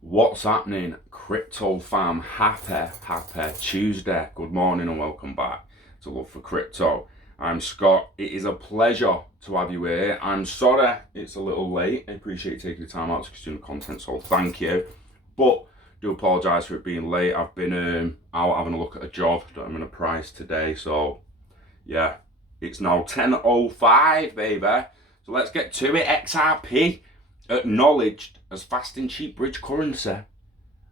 What's happening, crypto fam? Happy Tuesday. Good morning and welcome back to Love for Crypto. I'm Scott. It is a pleasure to have you here. I'm sorry it's a little late. I appreciate you taking the time out to consume the content, so thank you. But do apologise for it being late. I've been out having a look at a job that I'm going to price today. So yeah, it's now 10:05, baby. So let's get to it. XRP acknowledged as fast and cheap bridge currency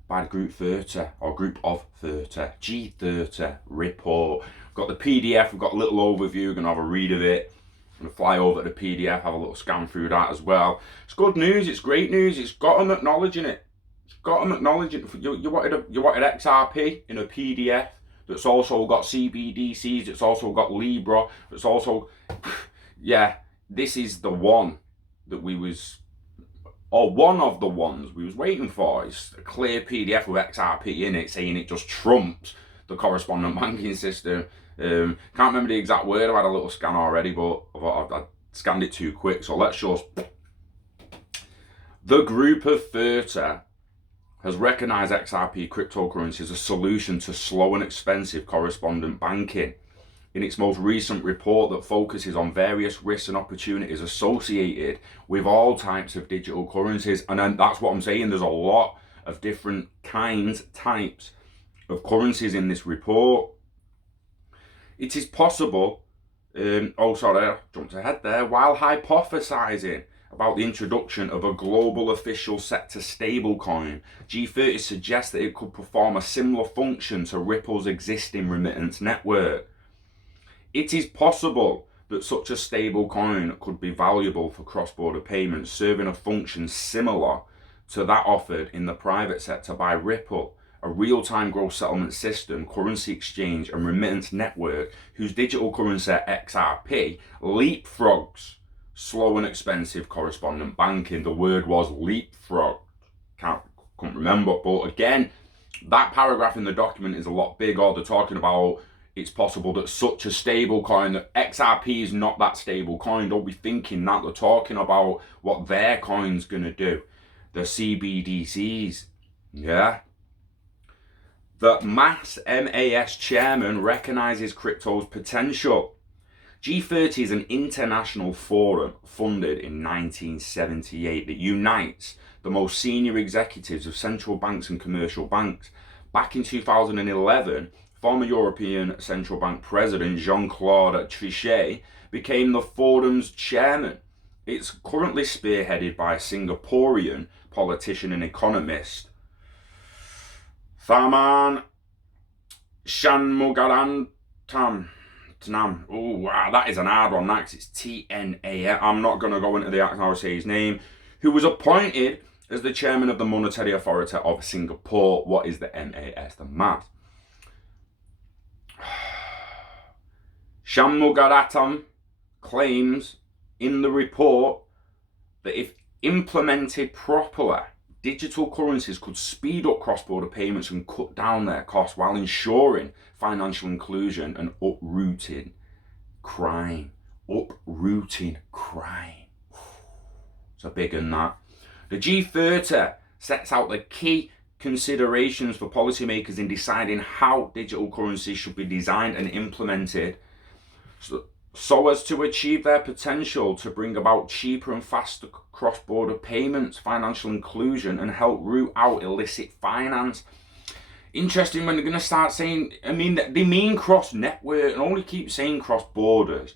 by the Group 30 or Group of 30, G30 report. We've got the PDF, we've got a little overview, we're going to have a read of it. I'm going to fly over to the PDF, have a little scan through that as well. It's good news, it's great news, it's got them acknowledging it. It's got them acknowledging it. You wanted XRP in a PDF that's also got CBDCs, it's also got Libra, it's also, yeah, this is the one that we was, or one of the ones we was waiting for. It's a clear PDF with XRP in it saying it just trumps the correspondent banking system. Can't remember the exact word, I had a little scan already, but I scanned it too quick, so let's just... The Group of 30 has recognised XRP cryptocurrency as a solution to slow and expensive correspondent banking. In its most recent report that focuses on various risks and opportunities associated with all types of digital currencies. And then that's what I'm saying, there's a lot of different types of currencies in this report. It is possible, I jumped ahead there, while hypothesizing about the introduction of a global official sector stablecoin, G30 suggests that it could perform a similar function to Ripple's existing remittance network. It is possible that such a stable coin could be valuable for cross-border payments, serving a function similar to that offered in the private sector by Ripple, a real-time gross settlement system, currency exchange and remittance network whose digital currency XRP leapfrogs slow and expensive correspondent banking. The word was leapfrog. Couldn't remember, but again, that paragraph in the document is a lot bigger. They're talking about it's possible that such a stable coin, that XRP is not that stable coin. Don't be thinking that. They're talking about what their coin's going to do. The CBDCs. Yeah. The MAS chairman recognises crypto's potential. G30 is an international forum funded in 1978 that unites the most senior executives of central banks and commercial banks. Back in 2011, former European Central Bank President Jean-Claude Trichet became the forum's chairman. It's currently spearheaded by a Singaporean politician and economist, Tharman Shanmugaratnam. Oh wow, that is an hard one, that, 'cause it's TNA. I'm not going to go into how to say his name. Who was appointed as the chairman of the Monetary Authority of Singapore. What is the MAS? The MAS. Shanmugaratnam claims in the report that if implemented properly, digital currencies could speed up cross-border payments and cut down their costs while ensuring financial inclusion and uprooting crime. Uprooting crime. It's a big one, that. The G30 sets out the key considerations for policymakers in deciding how digital currencies should be designed and implemented so as to achieve their potential to bring about cheaper and faster cross-border payments, financial inclusion, and help root out illicit finance. Interesting when they're going to start saying, they mean cross-network and only keep saying cross-borders.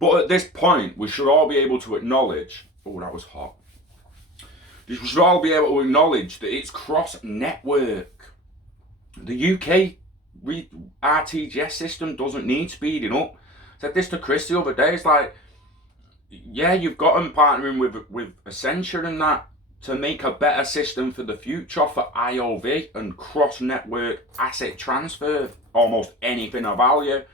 But at this point, we should all be able to acknowledge, oh, that was hot. We should all be able to acknowledge that it's cross-network. The UK RTGS system doesn't need speeding up. I said this to Chris the other day. It's like, yeah, you've got them partnering with Accenture and that to make a better system for the future for IOV and cross-network asset transfer, almost anything of value.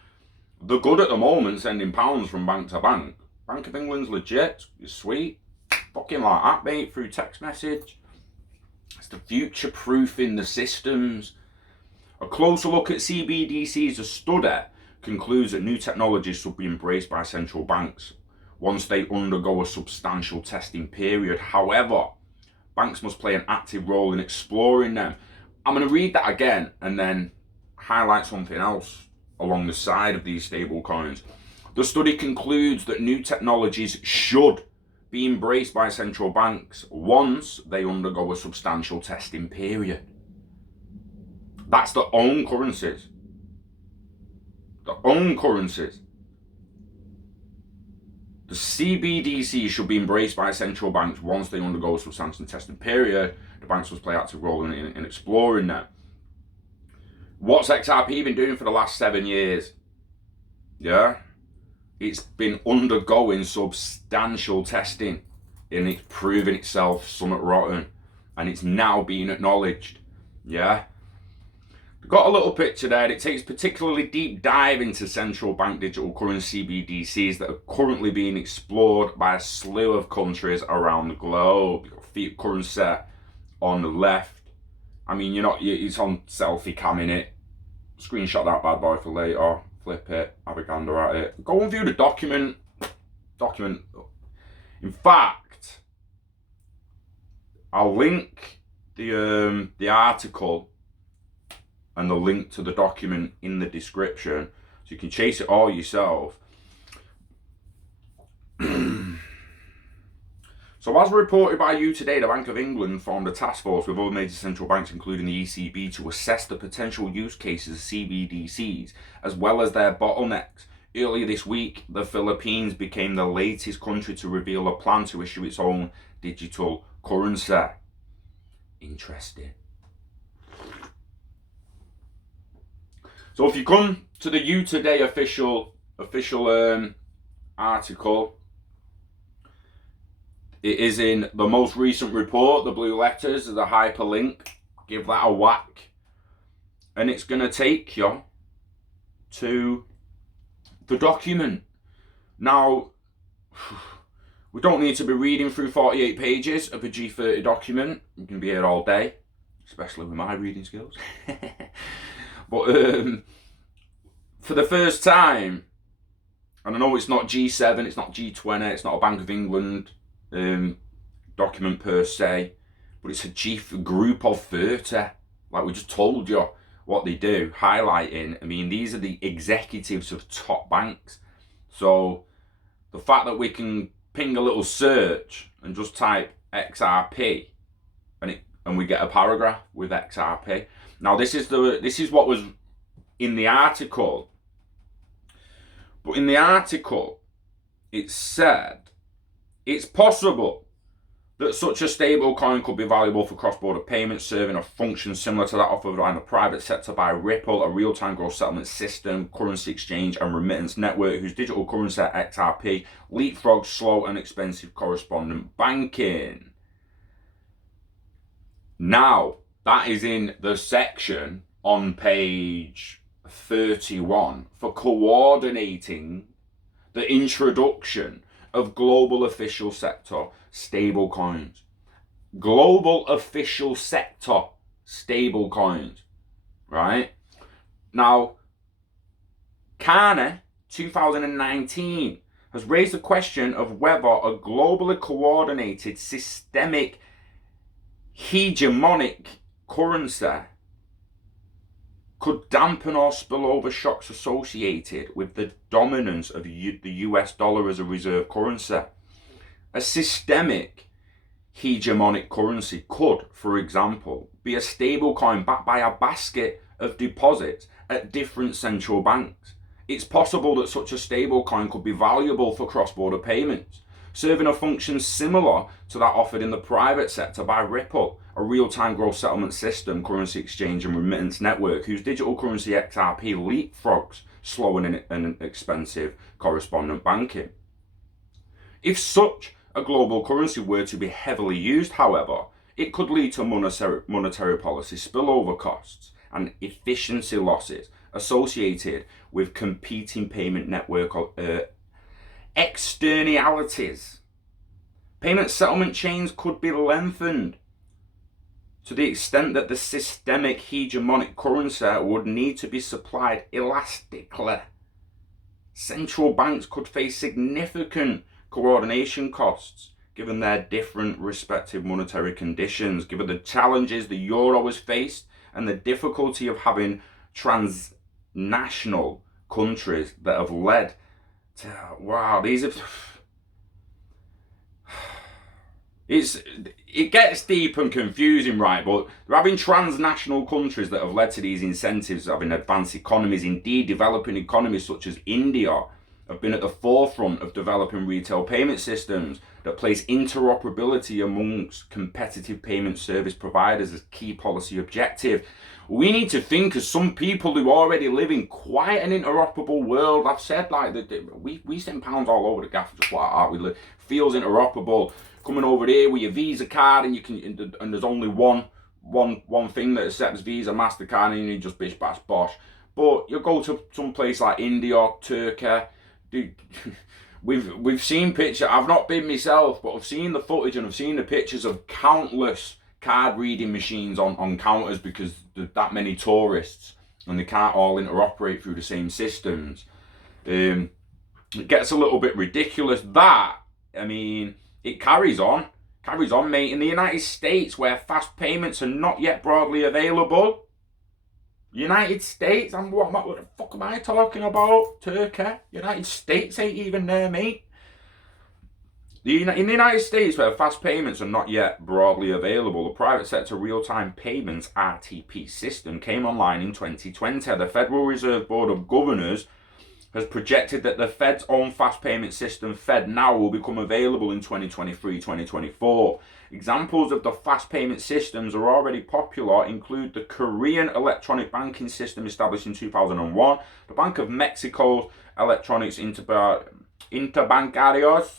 They're good at the moment sending pounds from bank to bank. Bank of England's legit, it's sweet. Fucking like that, mate, through text message. It's the future-proofing the systems. A closer look at CBDCs, a study concludes that new technologies should be embraced by central banks once they undergo a substantial testing period. However, banks must play an active role in exploring them. I'm going to read that again and then highlight something else along the side of these stable coins. The study concludes that new technologies should be embraced by central banks once they undergo a substantial testing period. That's their own currencies. Their own currencies. The CBDC should be embraced by central banks once they undergo a substantial testing period. The banks must play an active role in exploring them. What's XRP been doing for the last 7 years? Yeah? It's been undergoing substantial testing and it's proven itself somewhat rotten. And it's now being acknowledged. Yeah? Got a little picture there. It takes particularly deep dive into central bank digital currency CBDCs that are currently being explored by a slew of countries around the globe. You've got fiat currency on the left. I mean, it's on selfie cam in it. Screenshot that bad boy for later. Flip it. Have a gander at it. Go and view the document. In fact, I'll link the article and the link to the document in the description, so you can chase it all yourself. So as reported by you today, the Bank of England formed a task force with other major central banks, including the ECB, to assess the potential use cases of CBDCs, as well as their bottlenecks. Earlier this week, the Philippines became the latest country to reveal a plan to issue its own digital currency. Interesting. So if you come to the You Today official article, it is in the most recent report, the blue letters, the hyperlink. Give that a whack. And it's going to take you to the document. Now, we don't need to be reading through 48 pages of a G30 document. We can be here all day, especially with my reading skills. But for the first time, and I know it's not G7, it's not G20, it's not a Bank of England document per se, but it's a group of 30. Like we just told you what they do, highlighting. I mean, these are the executives of top banks. So the fact that we can ping a little search and just type XRP and we get a paragraph with XRP. Now this is what was in the article. But in the article, it said it's possible that such a stable coin could be valuable for cross-border payments, serving a function similar to that offered by the private sector by Ripple, a real-time gross settlement system, currency exchange and remittance network whose digital currency XRP leapfrogs slow and expensive correspondent banking. Now, that is in the section on page 31 for coordinating the introduction of global official sector stable coins. Global official sector stable coins, right? Now, Carney 2019 has raised the question of whether a globally coordinated systemic hegemonic currency could dampen or spill over shocks associated with the dominance of the US dollar as a reserve currency. A systemic hegemonic currency could, for example, be a stable coin backed by a basket of deposits at different central banks. It's possible that such a stable coin could be valuable for cross-border payments, serving a function similar to that offered in the private sector by Ripple, a real-time gross settlement system, currency exchange and remittance network whose digital currency XRP leapfrogs slow and expensive correspondent banking. If such a global currency were to be heavily used, however, it could lead to monetary policy spillover costs and efficiency losses associated with competing payment network externalities. Payment settlement chains could be lengthened to the extent that the systemic hegemonic currency would need to be supplied elastically. Central banks could face significant coordination costs, given their different respective monetary conditions, given the challenges the euro has faced, and the difficulty of having transnational countries that have led to, wow, these are, it gets deep and confusing, right? But they're having transnational countries that have led to these incentives, having advanced economies. Indeed, developing economies such as India have been at the forefront of developing retail payment systems that place interoperability amongst competitive payment service providers as key policy objective. We need to think as some people who already live in quite an interoperable world. I've said like that we send pounds all over the gaff just like that. We live, feels interoperable. Coming over here with your Visa card and you can, and there's only one thing that accepts Visa, MasterCard, and you just bish bash bosh. But you go to some place like India, Turkey. Dude, we've seen pictures. I've not been myself, but I've seen the footage and I've seen the pictures of countless card reading machines on counters because there's that many tourists and they can't all interoperate through the same systems. It gets a little bit ridiculous. That, I mean, it carries on, mate. In the United States, where fast payments are not yet broadly available. United States, what the fuck am I talking about? Turkey? United States ain't even there, mate. In the United States, where fast payments are not yet broadly available, the private sector real-time payments RTP system came online in 2020. The Federal Reserve Board of Governors has projected that the Fed's own fast payment system, FedNow, will become available in 2023-2024. Examples of the fast payment systems are already popular include the Korean electronic banking system established in 2001, the Bank of Mexico's Electronics Interbancarios,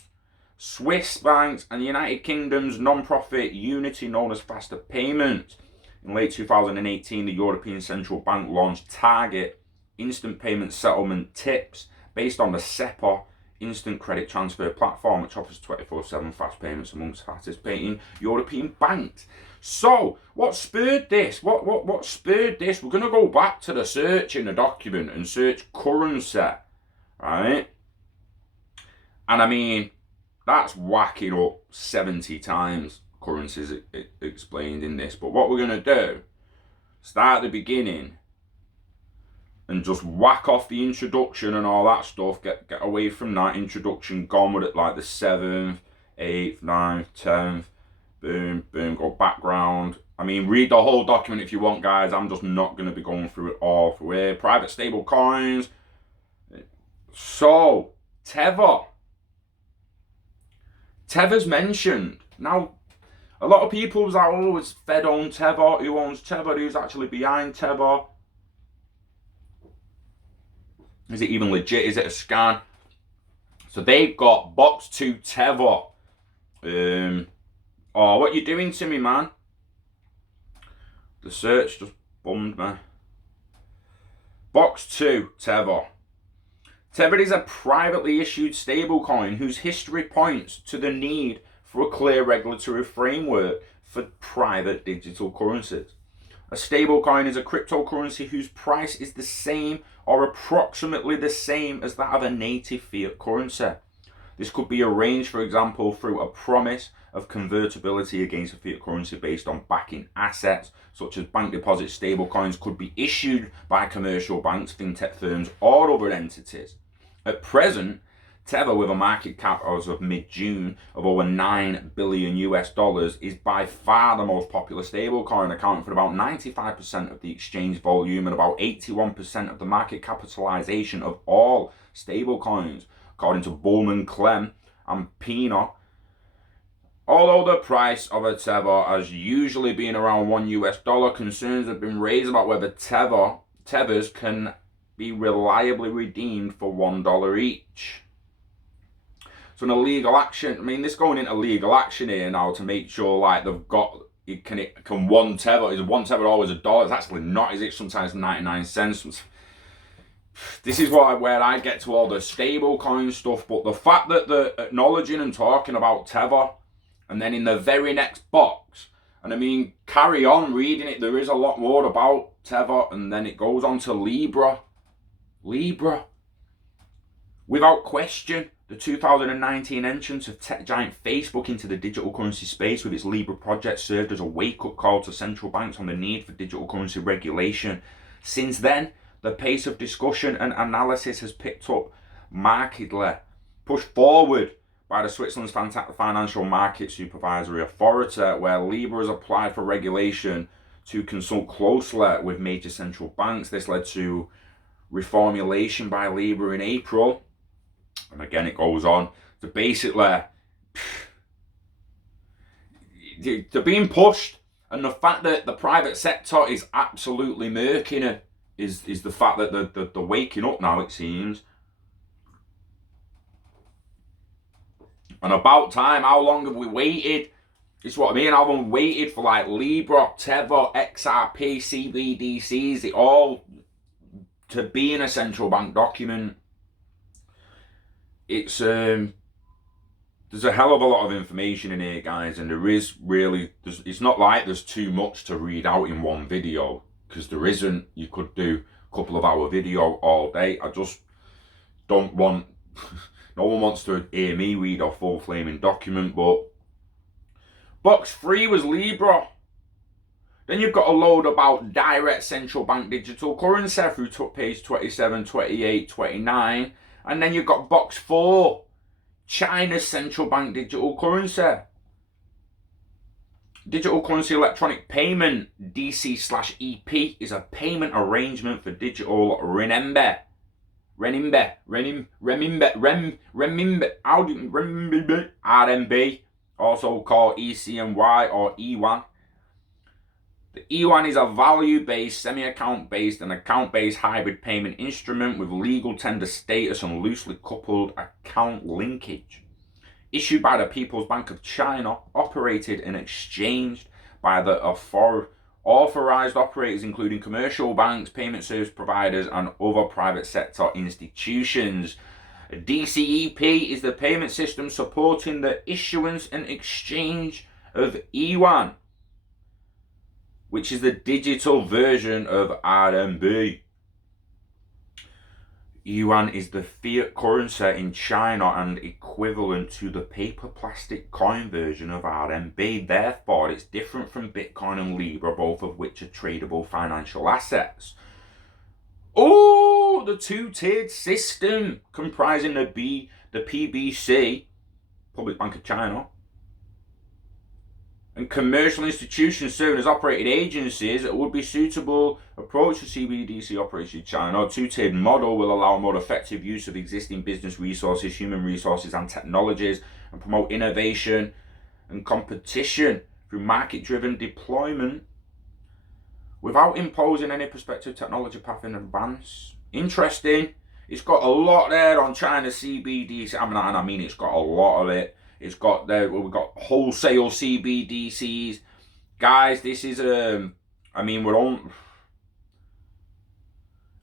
Swiss banks, and the United Kingdom's non-profit unity known as Faster Payments. In late 2018, the European Central Bank launched Target instant payment settlement tips based on the SEPA instant credit transfer platform, which offers 24/7 fast payments amongst participating European banks. So, what spurred this? What spurred this? We're going to go back to the search in the document and search currency, right? And I mean, that's whacking up 70 times currencies explained in this. But what we're going to do, start at the beginning and just whack off the introduction and all that stuff, get away from that introduction, gone with it like the 7th, 8th, 9th, 10th, boom, boom, go background. I mean, read the whole document if you want, guys. I'm just not going to be going through it all through here. Private stable coins. So, Tether. Tether's mentioned. Now, a lot of people was like, oh, it's Fed owned Tether. Who owns Tether? Who's actually behind Tether? Is it even legit? Is it a scam? So they've got box 2 Tether. Oh, what you doing to me, man? The search just bummed me. Box 2 Tether. Tether is a privately issued stablecoin whose history points to the need for a clear regulatory framework for private digital currencies. A stablecoin is a cryptocurrency whose price is the same or approximately the same as that of a native fiat currency. This could be arranged, for example, through a promise of convertibility against a fiat currency based on backing assets, such as bank deposit stablecoins could be issued by commercial banks, fintech firms, or other entities. At present, Tether, with a market cap as of mid-June of over $9 billion is by far the most popular stablecoin, accounting for about 95% of the exchange volume and about 81% of the market capitalization of all stablecoins, according to Bullman, Clem, and Pina. Although the price of a Tether has usually been around $1, concerns have been raised about whether Tethers can be reliably redeemed for $1 each. So in a legal action, I mean, this going into legal action here now to make sure like they've got, can one Tether, is one Tether always $1? It's actually not, is it? Sometimes 99 cents. This is where I get to all the stable coin stuff, but the fact that they're acknowledging and talking about Tether, and then in the very next box, and I mean, carry on reading it, there is a lot more about Tether, and then it goes on to Libra. Without question, The 2019 entrance of tech giant Facebook into the digital currency space with its Libra project served as a wake-up call to central banks on the need for digital currency regulation. Since then, the pace of discussion and analysis has picked up markedly, pushed forward by the Switzerland's Financial Market Supervisory Authority, where Libra has applied for regulation to consult closely with major central banks. This led to reformulation by Libra in April. And again, it goes on. So basically, they're being pushed. And the fact that the private sector is absolutely murking it is the fact that they're waking up now, it seems. And about time. How long have we waited? It's what I mean. How long we waited for like Libra, Tether, XRP, CBDCs, it all to be in a central bank document. It's there's a hell of a lot of information in here, guys, and there is really, it's not like there's too much to read out in one video, because there isn't. You could do a couple of hour video all day. I just don't want no one wants to hear me read a full flaming document. But box 3 was Libra. Then you've got a load about direct central bank digital currency through page 27, 28, 29. And then you've got box 4, China's central bank digital currency. Digital currency electronic payment, DC/EP, is a payment arrangement for digital renminbi. RMB, also called ECNY or E1. The E1 is a value-based, semi-account-based and account-based hybrid payment instrument with legal tender status and loosely coupled account linkage. Issued by the People's Bank of China, operated and exchanged by the authorized operators including commercial banks, payment service providers and other private sector institutions. DCEP is the payment system supporting the issuance and exchange of E1, which is the digital version of RMB. Yuan is the fiat currency in China and equivalent to the paper plastic coin version of RMB. Therefore, it's different from Bitcoin and Libra, both of which are tradable financial assets. Oh, the two-tiered system comprising the PBC, Public Bank of China, and commercial institutions serving as operating agencies that would be suitable approach to CBDC operation in China. A two-tiered model will allow a more effective use of existing business resources, human resources and technologies, and promote innovation and competition through market-driven deployment without imposing any prospective technology path in advance. Interesting. It's got a lot there on China CBDC. I mean, it's got a lot of it. It's got there. We've got wholesale CBDCs, guys. This is we're on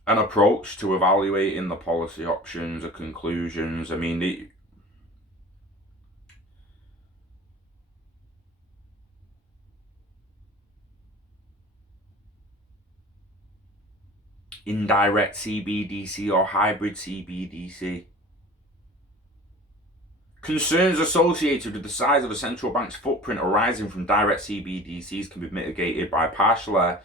an approach to evaluating the policy options, the conclusions. I mean, the indirect CBDC or hybrid CBDC. Concerns associated with the size of a central bank's footprint arising from direct CBDCs can be mitigated by partially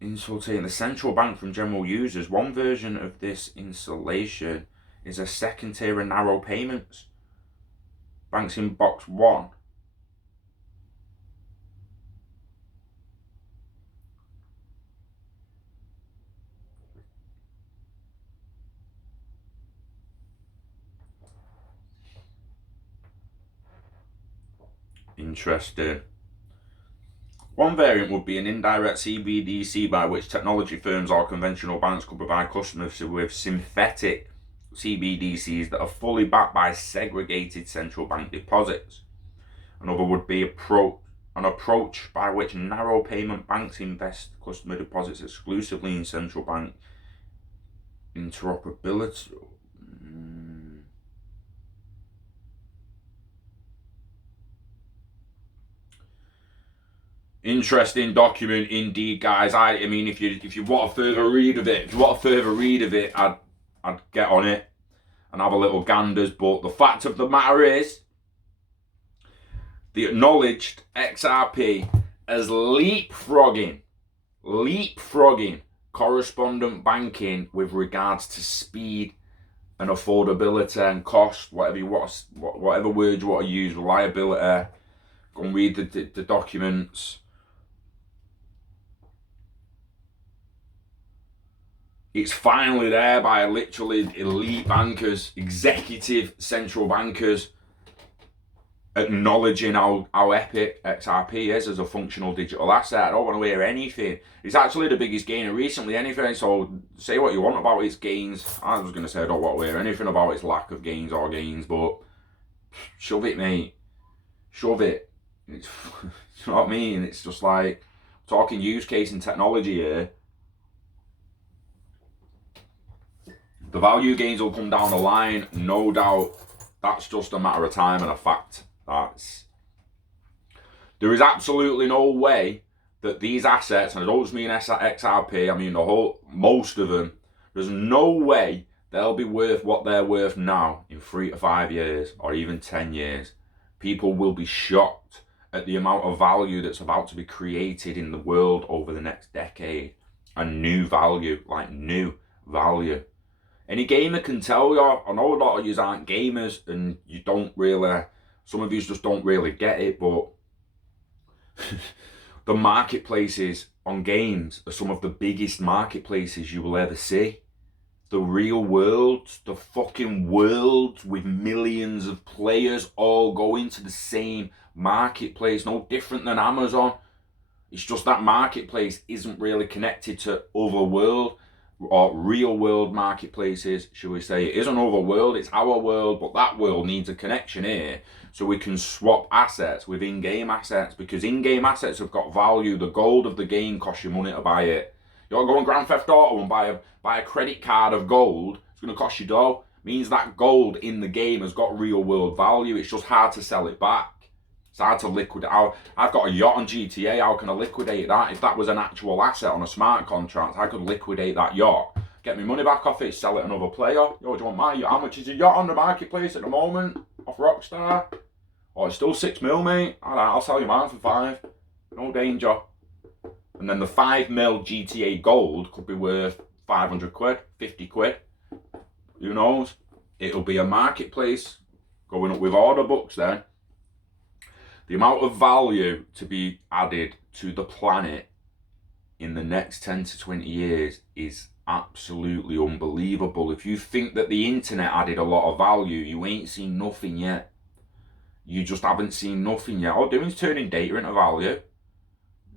insulating the central bank from general users. One version of this insulation is a second tier of narrow payments. Banks in box 1 Interesting. One variant would be an indirect CBDC by which technology firms or conventional banks could provide customers with synthetic CBDCs that are fully backed by segregated central bank deposits. Another would be an approach by which narrow payment banks invest customer deposits exclusively in central bank interoperability. Interesting document indeed, guys. I mean, if you want a further read of it, I'd get on it. and have a little ganders. But the fact of the matter is, the acknowledged XRP as leapfrogging correspondent banking with regards to speed and affordability and cost, whatever words you want to use, reliability. Go and read the documents. It's finally there by literally elite bankers, executive central bankers, acknowledging how epic XRP is as a functional digital asset. I don't want to hear anything. It's actually the biggest gainer recently anyway, so say what you want about its gains. I was going to say I don't want to hear anything about its lack of gains or gains, but shove it, mate. Shove it. It's, you know what I mean? It's just like, talking use case and technology here. The value gains will come down the line, no doubt. That's just a matter of time and a fact. There is absolutely no way that these assets, and I don't just mean XRP, I mean most of them, there's no way they'll be worth what they're worth now in 3 to 5 years or even 10 years. People will be shocked at the amount of value that's about to be created in the world over the next decade. And new value, like new value. Any gamer can tell you, I know a lot of you aren't gamers and you don't really, some of you just don't really get it, but the marketplaces on games are some of the biggest marketplaces you will ever see. The real world, the fucking world with millions of players all going to the same marketplace, no different than Amazon. It's just that marketplace isn't really connected to other world or real world marketplaces, shall we say. It isn't other world, it's our world, but that world needs a connection here so we can swap assets with in-game assets, because in-game assets have got value. The gold of the game costs you money to buy it. You want to go on Grand Theft Auto and buy a credit card of gold, it's going to cost you dough. Means that gold in the game has got real world value. It's just hard to sell it back. It's hard to liquidate. I've got a yacht on GTA. How can I liquidate that? If that was an actual asset on a smart contract, I could liquidate that yacht, get my money back off it, sell it to another player. Yo, do you want my yacht? How much is a yacht on the marketplace at the moment off Rockstar? Oh, it's still 6 mil, mate. Alright, I'll sell you mine for 5. No danger. And then the 5 mil GTA gold could be worth 500 quid, 50 quid. Who knows? It'll be a marketplace going up with order books then. The amount of value to be added to the planet in the next 10 to 20 years is absolutely unbelievable. If you think that the internet added a lot of value, you ain't seen nothing yet. You just haven't seen nothing yet. All doing is turning data into value.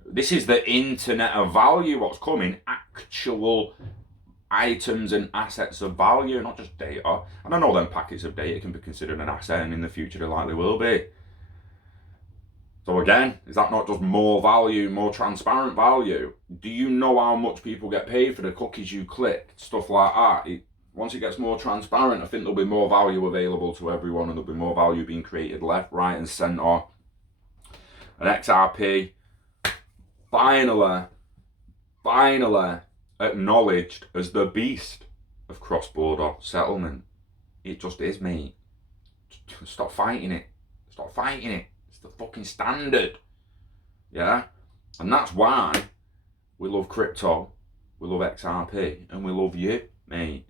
This is the internet of value, what's coming. Actual items and assets of value, not just data. And I know them packets of data can be considered an asset, and in the future they likely will be. So again, is that not just more value, more transparent value? Do you know how much people get paid for the cookies you click? Stuff like that. Once it gets more transparent, I think there'll be more value available to everyone, and there'll be more value being created left, right and centre. And XRP, finally acknowledged as the beast of cross-border settlement. It just is, mate. Stop fighting it. Stop fighting it. It's the fucking standard. Yeah? And that's why we love crypto, we love XRP, and we love you, mate.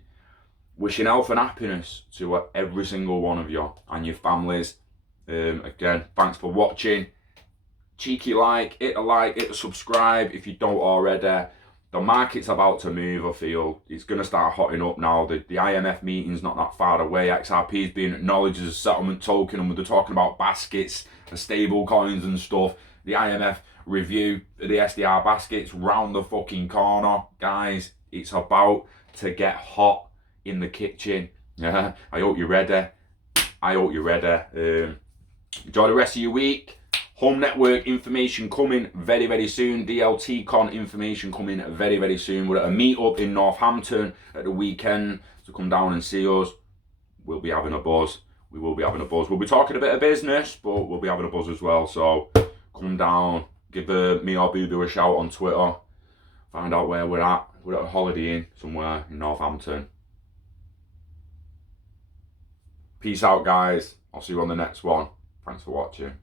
Wishing health and happiness to every single one of you and your families. Again, thanks for watching. Cheeky hit the subscribe if you don't already. The market's about to move, I feel. It's going to start hotting up now. The IMF meeting's not that far away. XRP is being acknowledged as a settlement token, and they're talking about baskets, the stable coins and stuff. The IMF review of the SDR baskets round the fucking corner. Guys, it's about to get hot in the kitchen. Yeah, I hope you're ready. Enjoy the rest of your week. Home network information coming very, very soon. DLTCON information coming very, very soon. We're at a meet-up in Northampton at the weekend, so come down and see us. We'll be having a buzz. We will be having a buzz. We'll be talking a bit of business, but we'll be having a buzz as well. So come down, give me or Boo a shout on Twitter. Find out where we're at. We're at a Holiday Inn somewhere in Northampton. Peace out, guys. I'll see you on the next one. Thanks for watching.